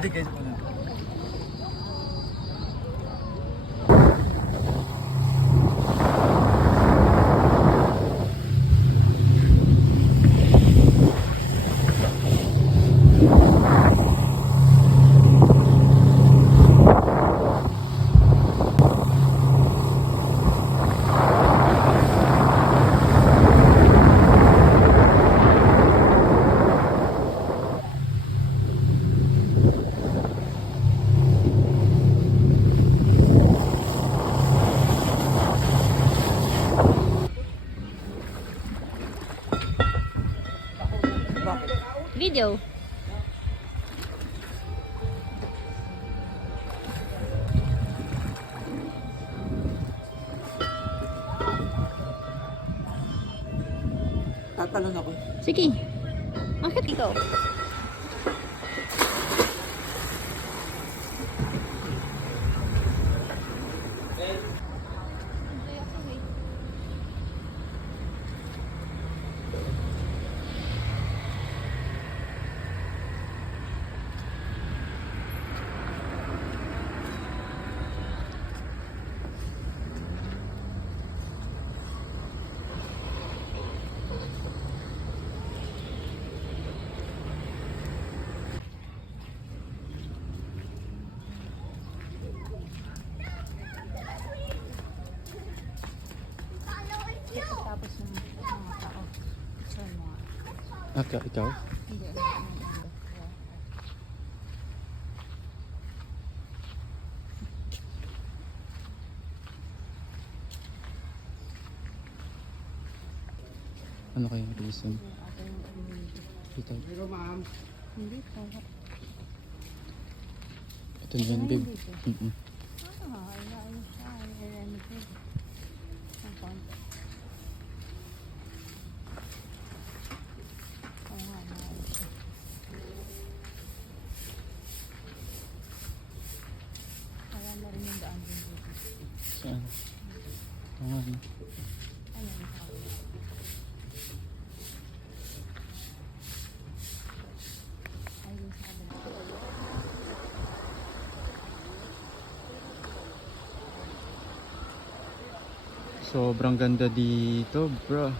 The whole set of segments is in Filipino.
Pwede guys po na. Video. Tatalon ako. Sige. Bakit ikaw? Tapos yung mga tao. Picture mo nga. Ikaw? Hindi. Ano kayong reason? Ito. Hindi po. Ito na yun, babe. Ayos siya. Ayan po. Ang konti. Oo nga, ayos siya. Wala na rin yung daan din dito. Saan? Oo nga, no? Ano yung tawag? Ayun sa kabila. Sobrang ganda dito, bro.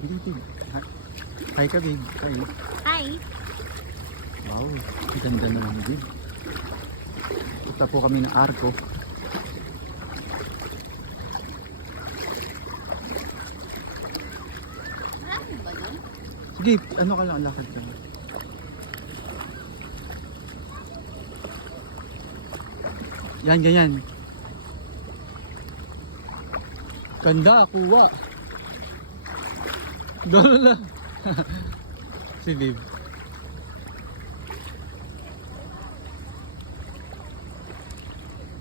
Babe. Hi ka, babe. Hi. Hi! Wow, ang ganda naman, babe. Punta po kami ng Arco. Marami ba yun? Sige, ano ka lang, lakad ka lang. Yan, ganyan. Ganda, kuha. Dolo lang. Si babe.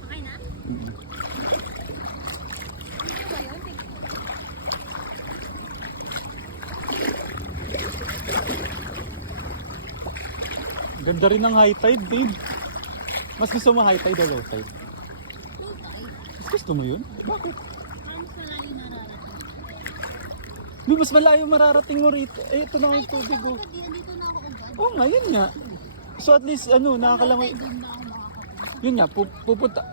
Okay na? Mm. Ano ba yun? Ganda rin ng high tide, babe. Mas gusto mo high tide o low tide? Low tide? Mas gusto mo yun? Bakit? Parang mas malayo nararating. Babe, mas malayo mararating mo rito. Eh, ito na nga yung tubig, oh. Dito na ako agad. Oo nga, yun nga. So at least, ano, nakakalangoy. Doon na ako makakapunta. Yun nga,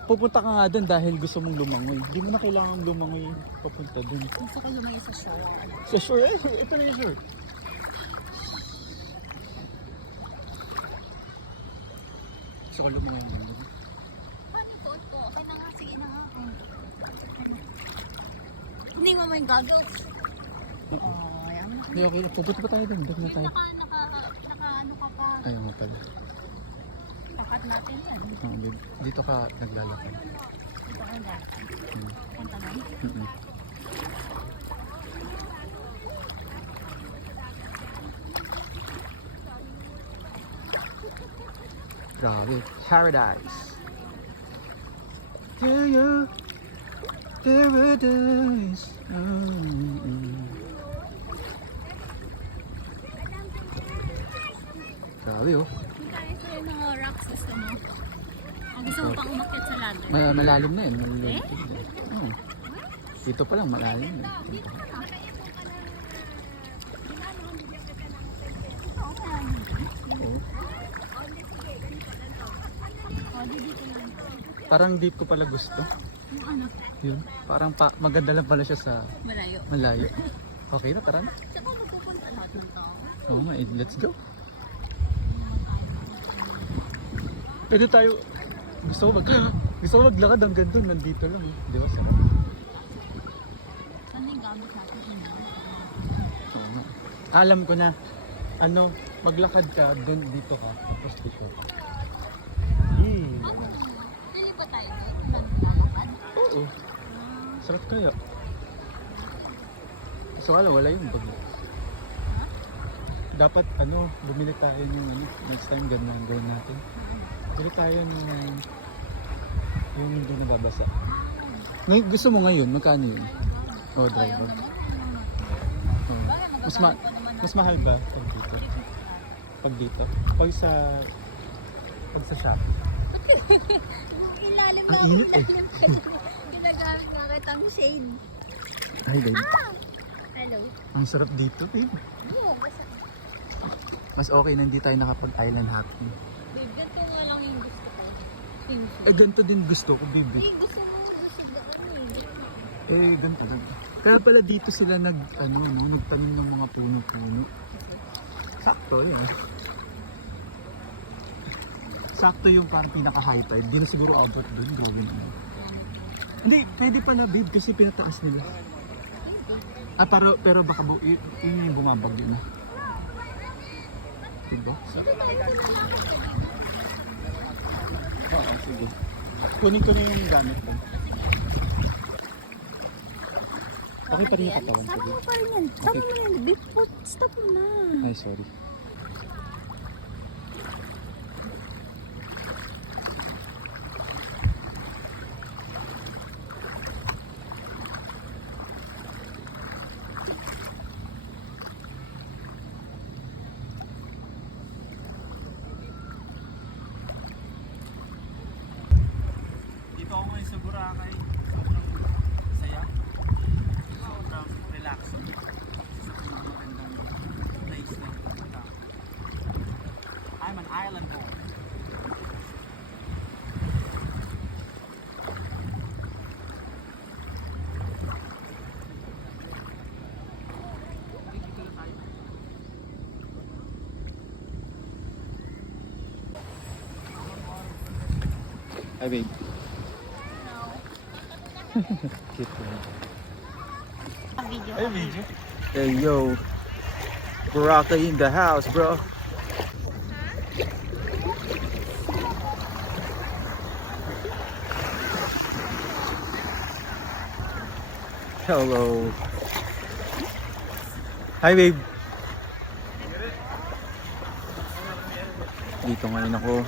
pupunta ka nga dun dahil gusto mong lumangoy. Hindi mo na kailangan lumangoy papunta dun. Gusto ko lumayo sa shore. Sa shore, ito na yung shore. Gusto ko lumangoy dun. Paano yung coat ko? Okay na nga, sige na nga. Hindi mo may goggles. Oo. Oh, ayan mo. Hindi, okay. Pupunta pa tayo dun. Doon na tayo. Naka ano ka pa. Ayaw mo pala. Takat natin yan. Dito ka naglalakad. Dito ka na. Hmm. Punta na. Mm-mm. Grabe. Paradise. Do you paradise? Grabe oh. Kaya sila ng rocks gusto mo. Ang gusto mo pang umakyat sa ladder. Malalim na yun. Malalim. Oh. Dito pa lang malalim na. Oh. Parang deep ko pala gusto. Yung ano? Yun. Parang maganda lang pala siya sa Malayo. malayo. Okay na, tara na. Saan ko magpupunta lahat ng tao? Oo nga, let's go. Pwede tayo, gusto ko maglakad hanggang doon, nandito lang. Di ba, sarap? Saan yung gamit natin? Oo nga. Alam ko na, maglakad ka, doon dito ka, tapos dito. Pili ba tayo dito? Lalakad? Oo. Sarap kaya. So wala yung bag. Dapat bumili tayo ng next time ganun gawin natin. Bili tayo ng yung hindi nababasa. Ngayon, gusto mo ngayon, magkano yun? Oh, driver. Oh. Mas mahal ba pag dito? Pag dito? Pag sa shop? Ilalim Ang ba? init eh. Ginagamit nga kitang shade. Ay, babe. Hello? Ang sarap dito, babe. Yeah, basta. Mas okay na hindi tayo nakapag-island hopping. Babe, ganito nga lang yung gusto ko. Eh, ganito din gusto ko, baby. Gusto mo, gusto ko. Eh, ganito lang. Kaya pala dito sila nagtanim ng mga puno-puno. Sakto yan. Sakto yung parang pinaka-high tide. Di na siguro abot dun. Grabe naman. Hindi, pwede pala babe kasi pinataas nila. Pero baka yun yung bumabagyo na. Diba? Oo, sige. Kunin ko na yung gamit ko. Okay pa rin yung katawan ko. Stop mo pa rin yan. Stop mo yan. Before, stop mo na. Ay, sorry. Dito ako ngayon sa Boracay. Sobrang saya. Sobrang relaxing. Sa magandang place na pupunta. I'm an island boy. Hi babe. Cute man. Video. Hey video. Hey yo. Boracay in the house, bro. Hello. Hi babe. Dito ngayon ako.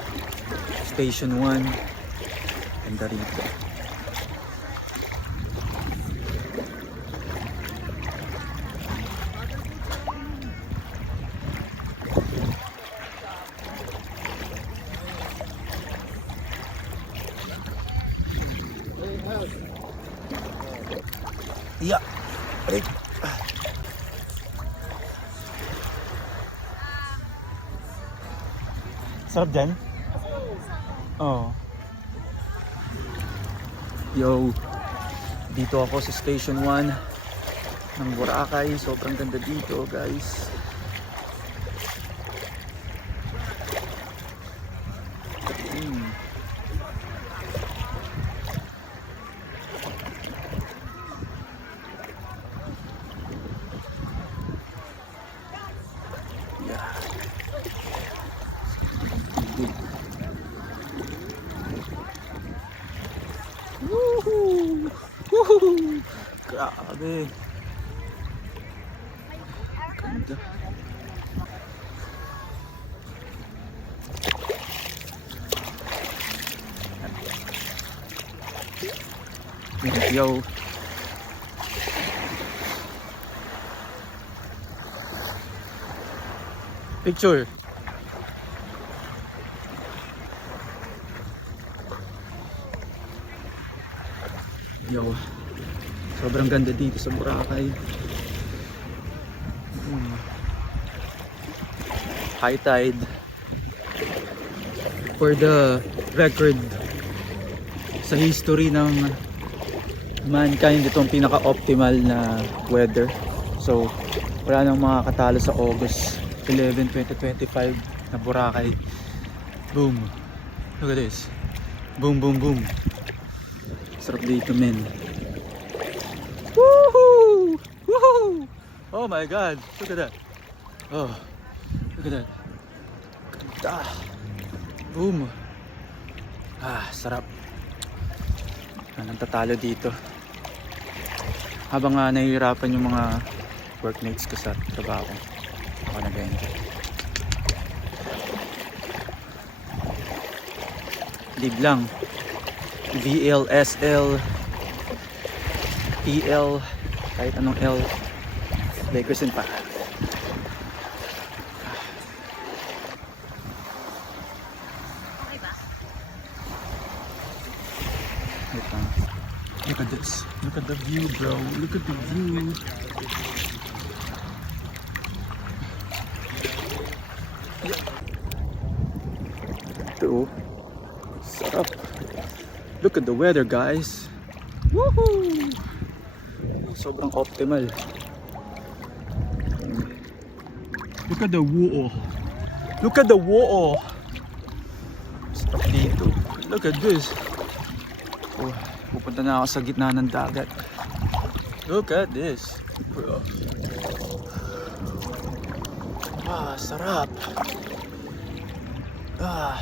Station 1. Ganda rito. Yeah. Aray. Sarap dyan? Oo. Yo. Dito ako sa Station 1 ng Boracay. Sobrang ganda dito, guys. Woohoo! Woohoo! Grabe. Ganda. Yo. Picture. Yo. Sobrang ganda dito sa Boracay. High tide. For the record, sa history ng mankind, itong pinaka-optimal na weather. So, wala nang makakatalo sa August 11, 2025 na Boracay. Boom. Look at this. Boom, boom, boom. Sarap dito, men. Woohoo! Woohoo! Oh my God! Look at that. Oh, look at that. Ganda. Boom. Sarap. Anong tatalo dito. Habang nahihirapan yung mga workmates ko sa trabaho, ako nag-enjoy. Live lang. VLSL TL, kahit anong L, Bakerson pa. Okay ba? Look at this. Look at the view, bro. Look at the view. Ito. Sarap. Look at the weather, guys. Woohoo! Sobrang optimal. Look at the woo. Look at the woo. Stop dito. Look at this. Oh, pupunta na ako sa gitna ng dagat. Look at this. Bro. Sarap. Wow,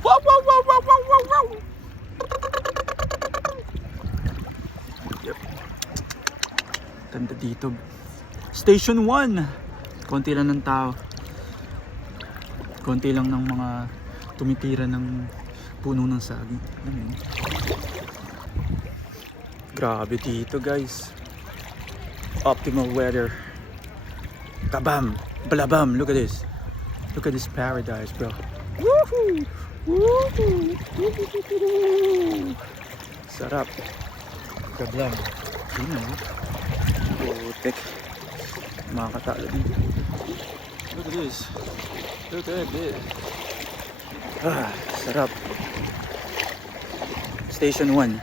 wow, wow, wow, wow, wow, wow. Yep. Ganda dito. Station 1. Konti lang ng tao. Konti lang ng mga tumitira ng puno ng saging. Grabe dito, guys. Optimal weather. Kabam! Balabam! Look at this. Look at this paradise, bro. Woohoo! Woohoo! Woohoo! Sarap. Kablam. Putek. Makakatalo dito. Look at this. Look at this. Sarap. Station 1.